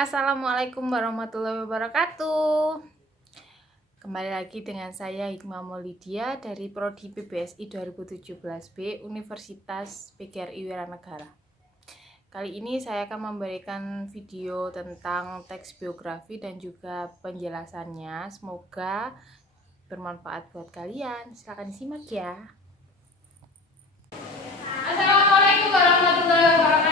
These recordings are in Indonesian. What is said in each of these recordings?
Assalamualaikum warahmatullahi wabarakatuh. Kembali lagi dengan saya Hikmah Maulidia dari Prodi PBSI 2017B Universitas PGRI Wiranegara. Kali ini saya akan memberikan video tentang teks biografi dan juga penjelasannya. Semoga bermanfaat buat kalian. Silakan disimak ya. Assalamualaikum warahmatullahi wabarakatuh.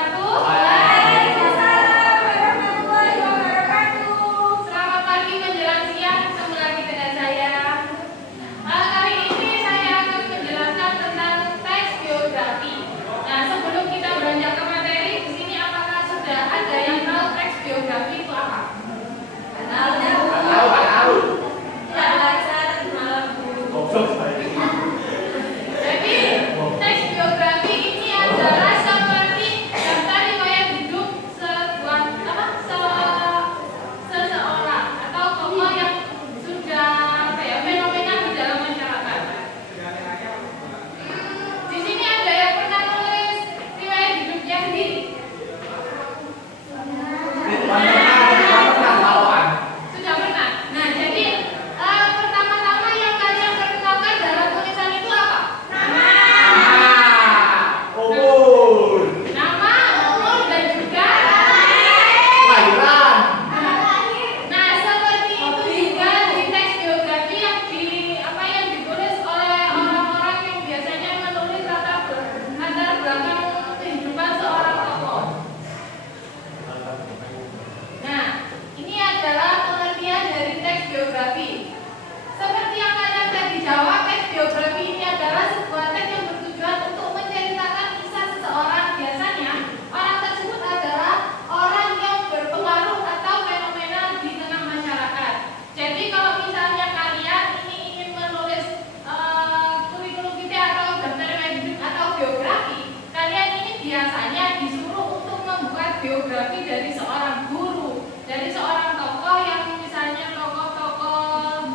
Biografi dari seorang guru, dari seorang tokoh yang misalnya tokoh-tokoh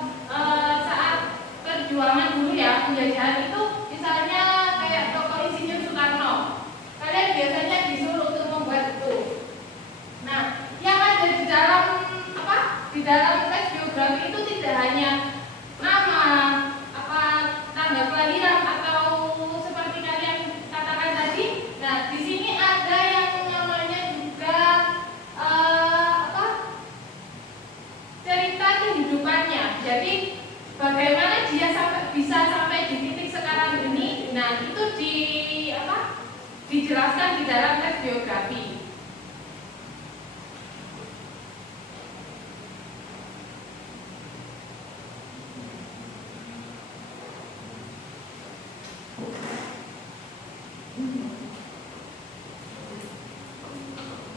saat perjuangan dulu ya, penjajahan itu, misalnya kayak tokoh Insinyur Soekarno. Kalian biasanya disuruh untuk membuat itu. Nah, yang ada di dalam di dalam teks biografi itu tidak hanya nama, tanggal kelahiran atau seperti kalian katakan tadi. Nah, di sini ada yang cerita kehidupannya. Jadi bagaimana dia bisa sampai di titik sekarang ini. Nah, itu dijelaskan di dalam teks biografi.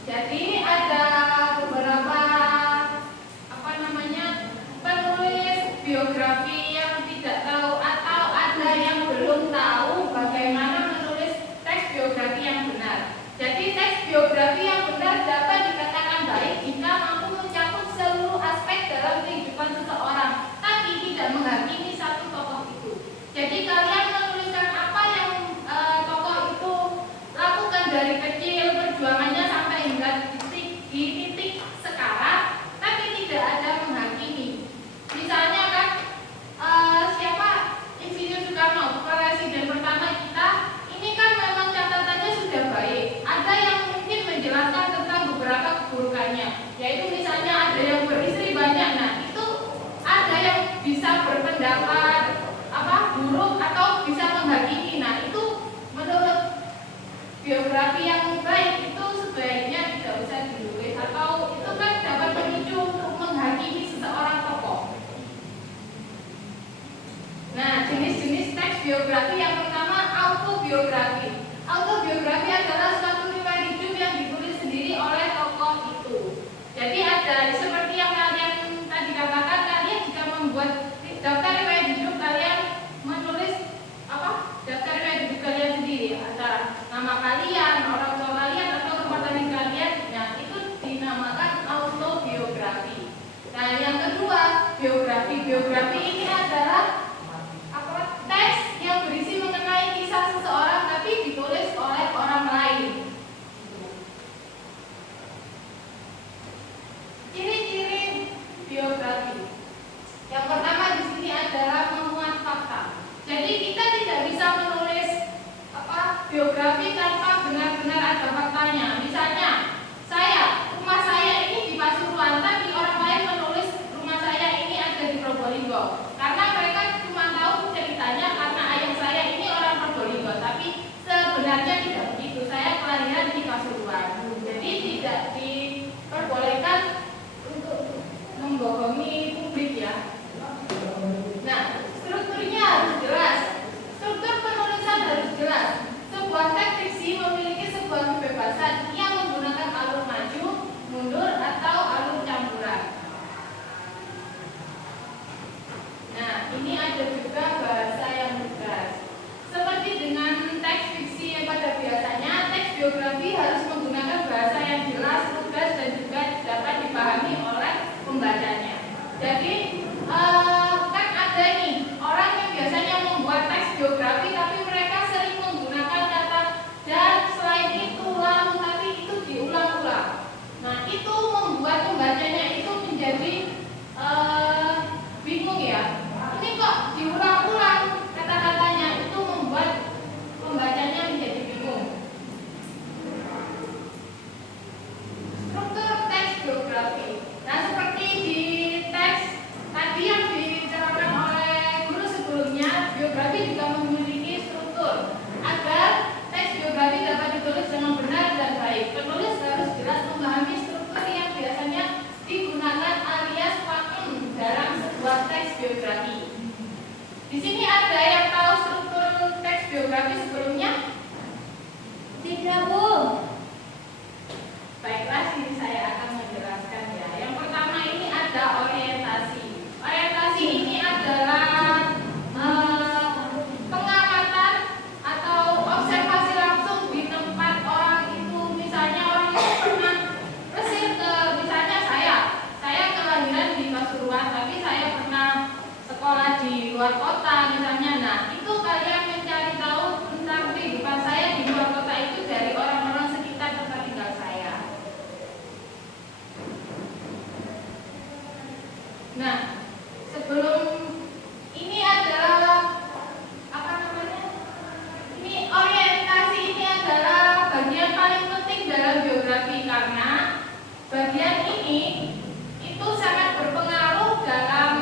Jadi ada beberapa penulis biografi yang tidak tahu atau ada yang belum tahu bagaimana menulis teks biografi yang benar. Jadi teks biografi yang benar dapat dikatakan baik jika mampu mencakup seluruh aspek dalam kehidupan seseorang, tapi tidak menghakimi satu tokoh itu. Jadi kalian menuliskan apa yang tokoh itu lakukan dari kecil, perjuangannya sampai hingga di titik sekarang, tapi tidak ada menghakimi. Misalnya kan siapa Insinyur Soekarno, presiden pertama kita, ini kan memang catatannya sudah baik. Ada yang mungkin menjelaskan tentang beberapa keburukannya, yaitu misalnya ada yang beristri banyak. Nah, itu ada yang bisa berpendapat buruk atau bisa menghakimi. Nah, itu menurut biografi yang baik itu sebaiknya tidak usah ditulis, atau itu kan dapat memicu untuk menghakimi seseorang tokoh. Nah, jenis-jenis teks biografi yang pertama autobiografi. Autobiografi adalah suatu riwayat hidup yang ditulis sendiri oleh tokoh itu. Jadi ada seperti yang kalian tadi katakan, kalian jika membuat daftar riwayat hidup, kalian menulis daftar riwayat hidup kalian sendiri, antara nama kalian, orang tua kalian, atau tempat lahir kalian. Nah, itu dinamakan autobiografi. Nah, yang kedua, biografi. Biografi ini adalah teks yang berisi mengenai kisah seseorang tapi ditulis oleh orang lain. biografi tanpa benar-benar ada faktanya. Misalnya, rumah saya ini di Pasuruan, tapi orang lain menulis rumah saya ini ada di Probolinggo. Karena mereka cuma tahu ceritanya karena ayah saya ini orang Probolinggo, tapi sebenarnya tidak begitu. Saya kelahiran di Pasuruan, jadi tidak diperbolehkan untuk membohongi publik ya. Nah, strukturnya harus jelas. Struktur penulisan harus jelas. Sebuah teks fiksi memiliki sebuah kebebasan yang menggunakan alur maju, mundur, atau alur campuran. Nah, ini ada juga bahasa yang lugas. Seperti dengan teks fiksi yang pada biasanya, teks biografi harus menggunakan bahasa yang jelas, lugas, dan juga dapat dipahami oleh pembacanya. Jadi, kan ada nih orang yang biasanya membuat teks biografi, tapi mereka sering menggunakan kata dan, selain itu, lalu, tapi itu diulang-ulang. Nah, itu membuat pembacanya itu menjadi bingung ya. Ini kok diulang-ulang kata-katanya, itu membuat pembacanya menjadi bingung. Struktur teks biografi. Nah, seperti di teks tadi yang diterangkan oleh guru sebelumnya, biografi juga memiliki struktur. Agar teks biografi dapat ditulis dengan benar dan baik, penulis harus jelas memahami struktur yang biasanya digunakan alias pakem dalam sebuah teks biografi. Di sini ada yang tahu struktur teks biografi sebelumnya? Tidak, Bu. Baiklah, sini saya akan menjelaskan ya. Yang pertama ini ada orientasi. Orientasi ini adalah pengamatan atau observasi langsung di tempat orang itu. Misalnya orang itu pernah resir ke, misalnya saya kelahiran di Pasuruan, tapi saya pernah sekolah di luar kota misalnya. Nah, itu kalian mencari tahu tentang kehidupan saya di luar kota itu dari orang-orang sekitar tempat tinggal saya. Nah, sebelum ini adalah apa namanya? Ini orientasi, ini adalah bagian paling penting dalam biografi karena bagian ini itu sangat berpengaruh dalam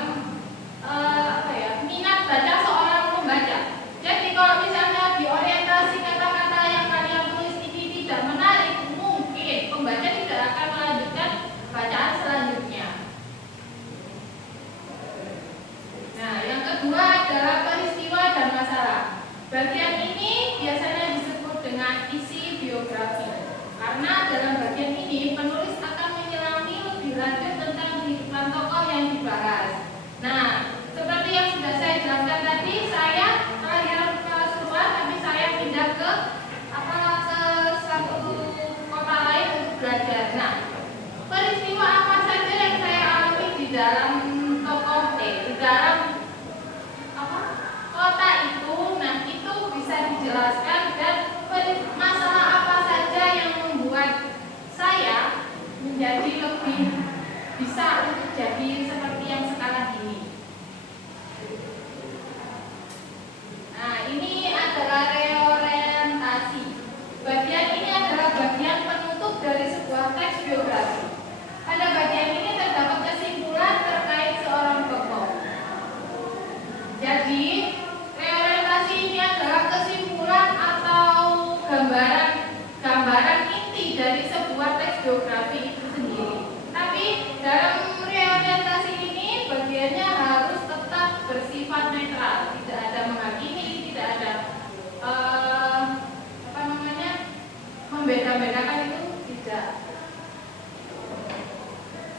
minat baca seorang pembaca. Jadi kalau misalnya di orientasi kata-kata yang kalian tulis ini tidak menarik, mungkin pembaca tidak akan melanjutkan bacaan selanjutnya. Nah, yang kedua adalah peristiwa dan masalah. Bagian ini biasanya disebut dengan isi biografi. Karena dalam bagian ini penulis akan menyelami lebih lanjut tentang kehidupan tokoh yang dibahas. Nah, seperti yang sudah saya jelaskan tadi, saya kelahiran di Pasuruan, tapi saya pindah ke satu kota lain untuk belajar. Nah, peristiwa apa saja yang saya alami di dalam di dalam kota itu, nah itu bisa dijelaskan, dan masalah apa saja yang membuat saya menjadi lebih bisa untuk jadi seperti yang sekarang ini. Nah, ini adalah reorientasi. Bagian ini adalah bagian penutup dari sebuah teks biografi. Pada bagian ini terdapat kesimpulan terkait seorang tokoh. Jadi, reorientasi ini adalah kesimpulan atau gambaran inti dari sebuah teks biografi itu sendiri. Tapi dalam reorientasi ini bagiannya harus tetap bersifat netral, tidak ada menghakimi, tidak ada membeda-bedakan, itu tidak.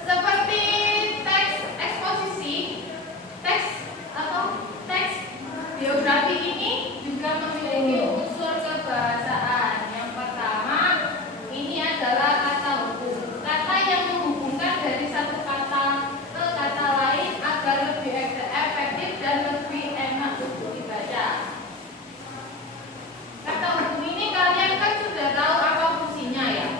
Seperti teks eksposisi, teks biografi ini juga memiliki unsur kebahasaan. Yang pertama, ini adalah kata hukum. Kata yang menghubungkan dari satu kata ke kata lain agar lebih efektif dan lebih enak untuk dibaca. Kata hukum ini kalian kan sudah tahu apa fungsinya ya.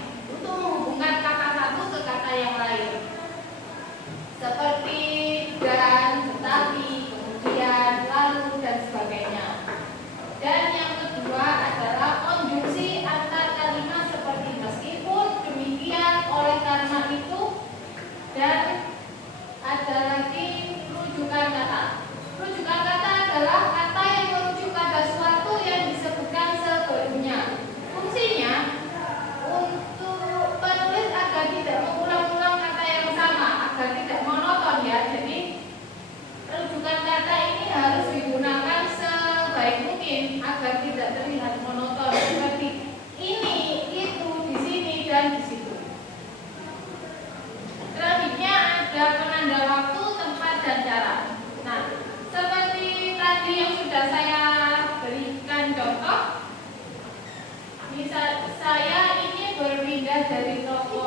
dan cara. Nah, seperti tadi yang sudah saya berikan contoh, misal saya ini berpindah dari kota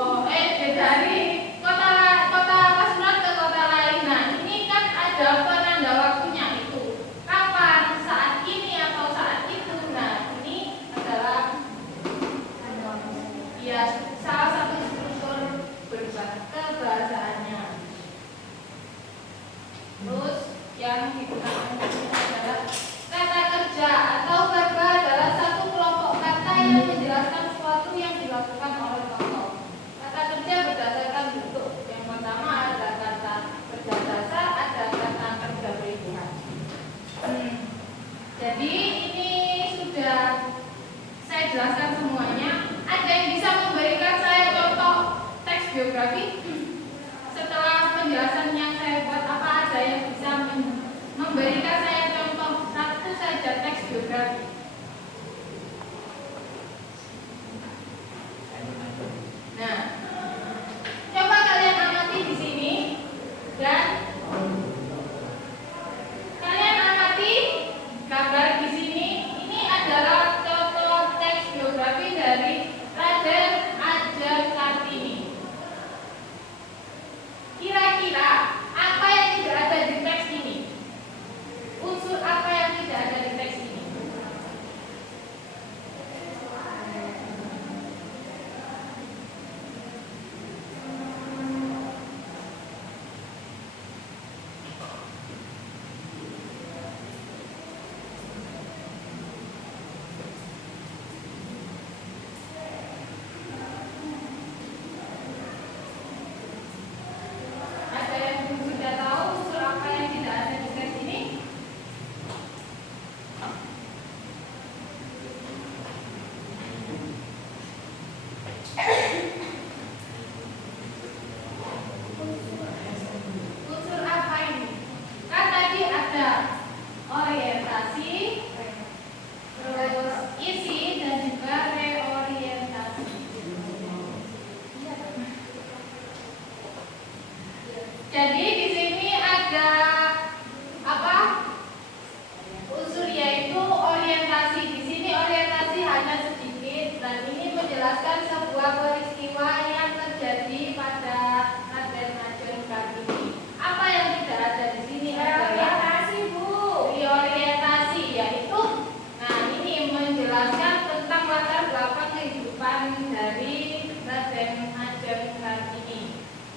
Pasuruan ke kota lain. Nah, ini kan ada penanda waktunya itu. Kapan? Saat ini atau saat itu. Nah, ini adalah ya salah satu struktur kebahasaannya. Terus yang digunakan adalah kata kerja atau verba adalah satu kelompok kata yang menjelaskan sesuatu yang dilakukan oleh tokoh. Kata kerja berdasarkan bentuk. Yang pertama ada kata kerja dasar, ada kata kerja pilihan. Jadi ini sudah saya jelaskan semuanya. Ada yang bisa memberikan saya contoh teks biografi? Setelah penjelasan yang saya buat, apa ada yang bisa memberikan saya contoh satu saja teks biografi? Nah, coba kalian amati di sini dan kalian amati gambar di sini. Ini adalah contoh teks biografi dari Raden Ajeng Kartini. Kira-kira apa yang tidak ada di teks ini? Unsur apa yang tidak ada di teks ini? Ada yang sudah tahu unsur apa yang tidak ada di teks ini? Unsur apa ini? Kan tadi ada orientasi, terus isi, dan juga reorientasi. Jadi di sini ada apa? Unsur yaitu orientasi. Di sini orientasi hanya sedikit dan ini menjelaskan sebuah peristiwa yang terjadi pada Raden Ajeng Kartini. Apa yang tidak ada di sini adalah orientasi, Bu. Orientasi yaitu, nah ini menjelaskan tentang latar belakang kehidupan dari Raden Ajeng Kartini.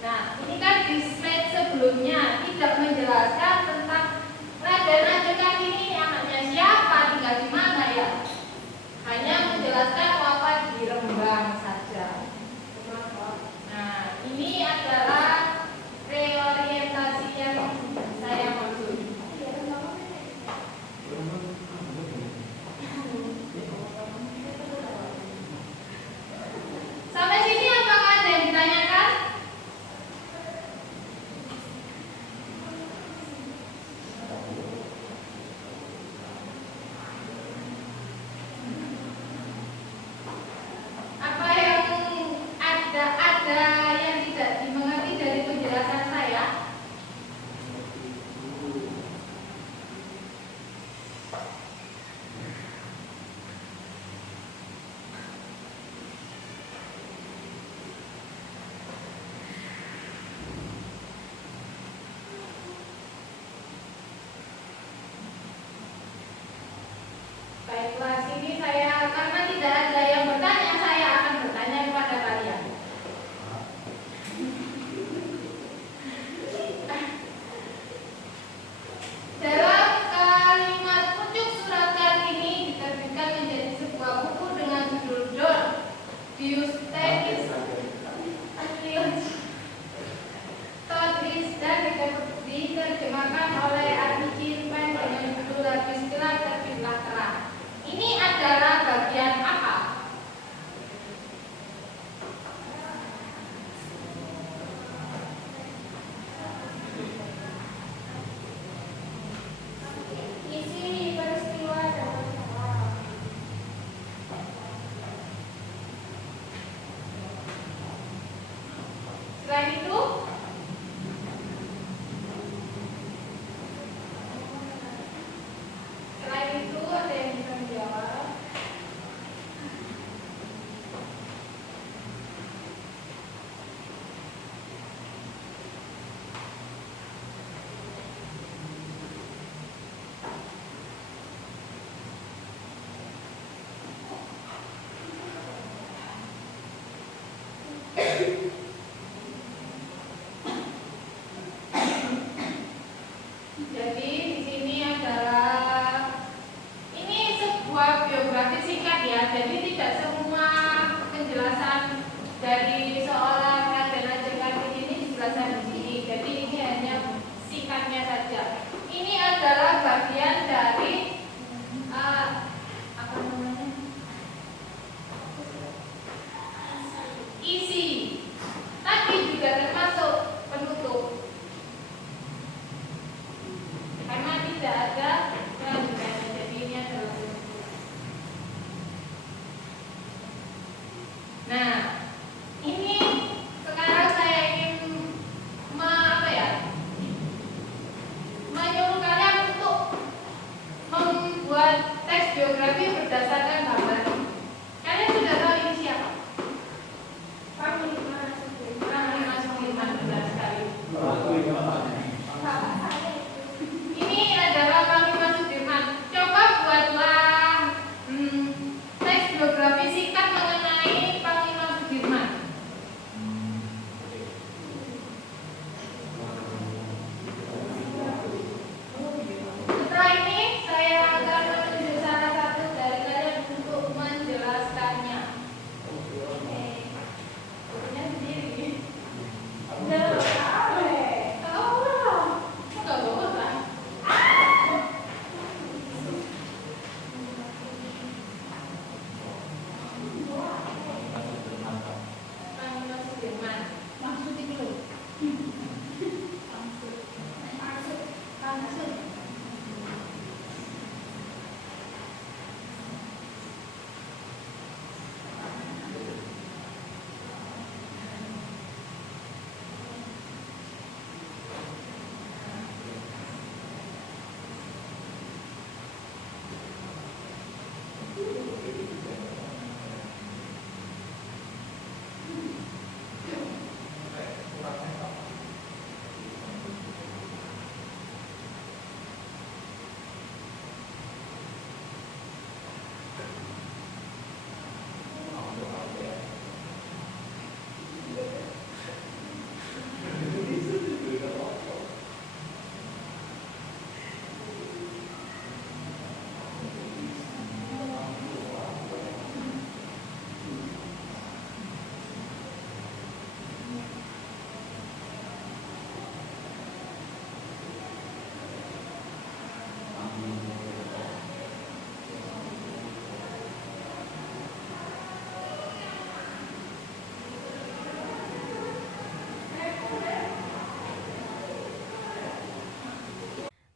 Nah, ini kan di slide sebelumnya tidak menjelaskan tentang Raden Ajeng Kartini ini anaknya siapa, tinggal di mana ya. Hanya menjelaskan wafat di Rembang saja. Nah, ini adalah reorientasi yang saya maksud. Sampai sini apakah ada yang ditanyakan?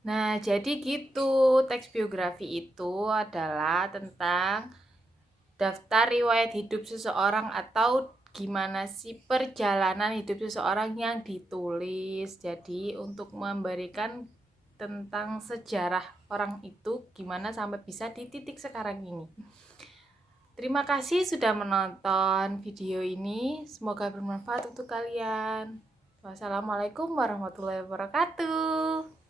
Nah, jadi gitu. Teks biografi itu adalah tentang daftar riwayat hidup seseorang atau gimana sih perjalanan hidup seseorang yang ditulis. Jadi untuk memberikan tentang sejarah orang itu gimana sampai bisa di titik sekarang ini. Terima kasih sudah menonton video ini. Semoga bermanfaat untuk kalian. Wassalamualaikum warahmatullahi wabarakatuh.